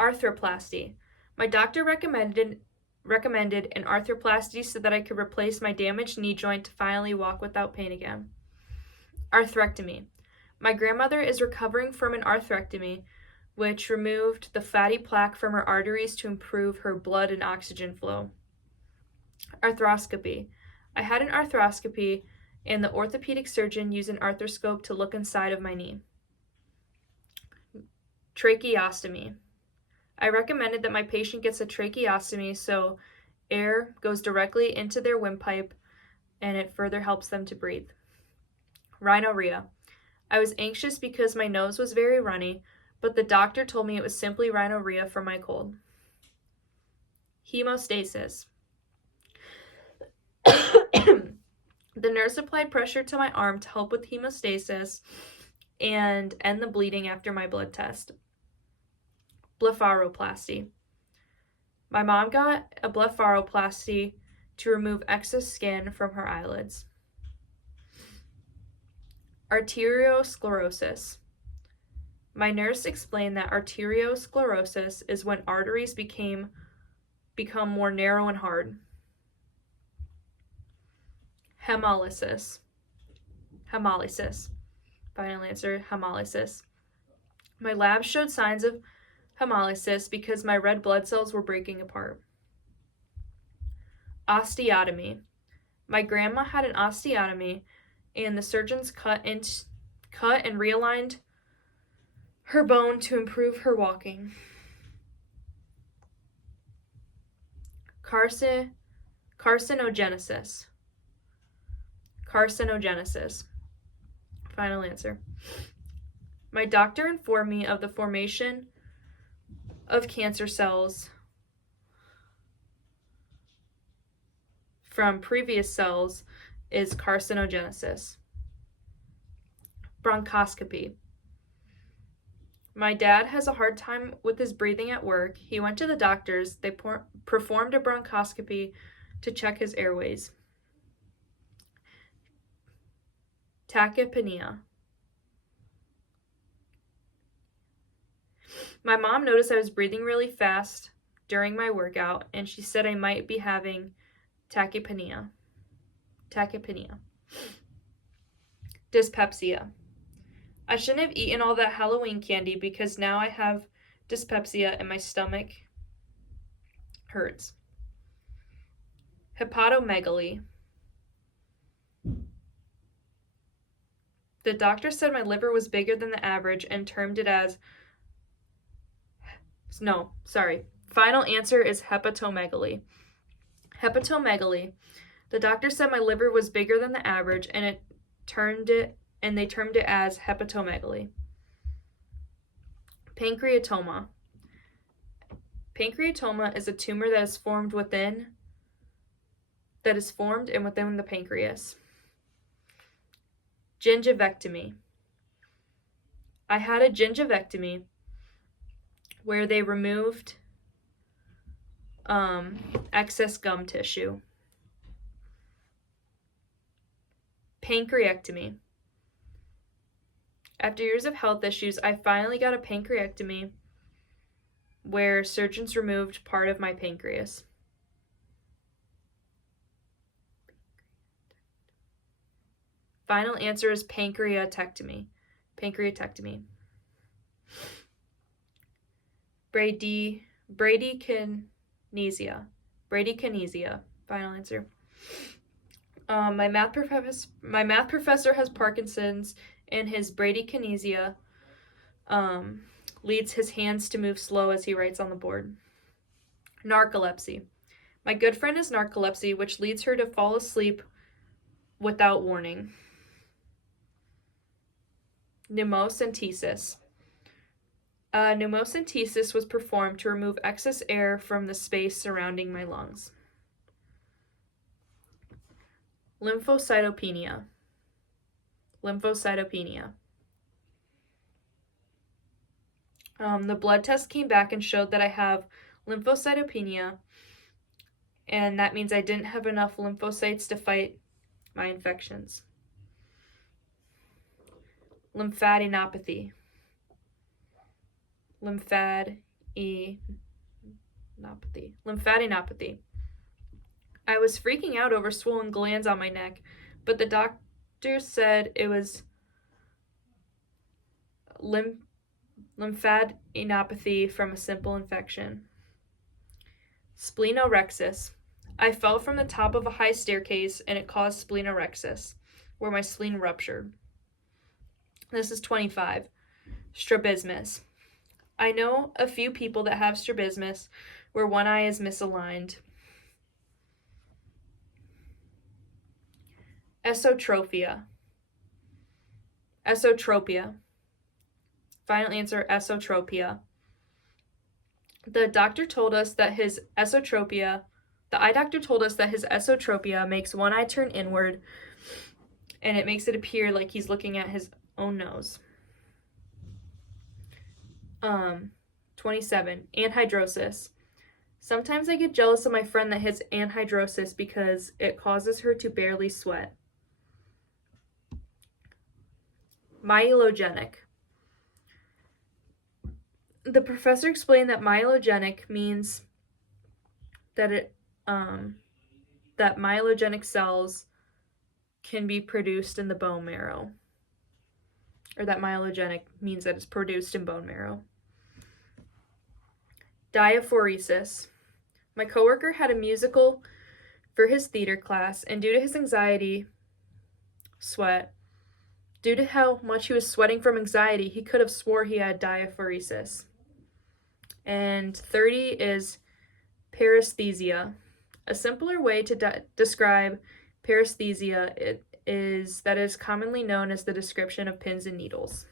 Arthroplasty. My doctor recommended an arthroplasty so that I could replace my damaged knee joint to finally walk without pain again. Arthrectomy. My grandmother is recovering from an arthrectomy, which removed the fatty plaque from her arteries to improve her blood and oxygen flow. Arthroscopy. I had an arthroscopy, and the orthopedic surgeon used an arthroscope to look inside of my knee. Tracheostomy. I recommended that my patient gets a tracheostomy so air goes directly into their windpipe and it further helps them to breathe. Rhinorrhea. I was anxious because my nose was very runny, but the doctor told me it was simply rhinorrhea from my cold. Hemostasis. The nurse applied pressure to my arm to help with hemostasis and end the bleeding after my blood test. Blepharoplasty. My mom got a blepharoplasty to remove excess skin from her eyelids. Arteriosclerosis. My nurse explained that arteriosclerosis is when arteries become more narrow and hard. Hemolysis. Final answer, hemolysis. My lab showed signs of hemolysis because my red blood cells were breaking apart. Osteotomy. My grandma had an osteotomy, and the surgeons cut and realigned her bone to improve her walking. Carcinogenesis. Final answer. My doctor informed me of the formation of cancer cells from previous cells is carcinogenesis. Bronchoscopy. My dad has a hard time with his breathing at work. He went to the doctors. They performed a bronchoscopy to check his airways. Tachypnea. My mom noticed I was breathing really fast during my workout, and she said I might be having tachypnea. Dyspepsia. I shouldn't have eaten all that Halloween candy because now I have dyspepsia and my stomach hurts. Hepatomegaly. The doctor said my liver was bigger than the average and termed it as... Final answer is hepatomegaly. Hepatomegaly. The doctor said my liver was bigger than the average and they termed it as hepatomegaly. Pancreatoma. Pancreatoma is a tumor that is formed within the pancreas. Gingivectomy. I had a gingivectomy where they removed excess gum tissue. Pancreectomy. After years of health issues, I finally got a pancreectomy where surgeons removed part of my pancreas. Final answer is pancreatectomy. Bradykinesia. Final answer. My math professor has Parkinson's, and his bradykinesia leads his hands to move slow as he writes on the board. Narcolepsy. My good friend has narcolepsy, which leads her to fall asleep without warning. Pneumocentesis. Pneumocentesis was performed to remove excess air from the space surrounding my lungs. Lymphocytopenia. The blood test came back and showed that I have lymphocytopenia, and that means I didn't have enough lymphocytes to fight my infections. Lymphadenopathy. lymphadenopathy. I was freaking out over swollen glands on my neck, but the doctor said it was lymphadenopathy from a simple infection. Splenorexis. I fell from the top of a high staircase and it caused splenorexis, where my spleen ruptured. This is 25. Strabismus. I know a few people that have strabismus, where one eye is misaligned. Esotropia. Esotropia. Final answer, esotropia. The eye doctor told us that his esotropia makes one eye turn inward, and it makes it appear like he's looking at his own nose. 27. Anhidrosis. Sometimes I get jealous of my friend that has anhidrosis because it causes her to barely sweat. Myelogenic. The professor explained that myelogenic means that that myelogenic cells can be produced in the bone marrow, or that myelogenic means that it's produced in bone marrow. Diaphoresis. My coworker had a musical for his theater class, and due to his anxiety, due to how much he was sweating from anxiety, he could have swore he had diaphoresis. And 30 is paresthesia. A simpler way to describe paresthesia is that it is commonly known as the description of pins and needles.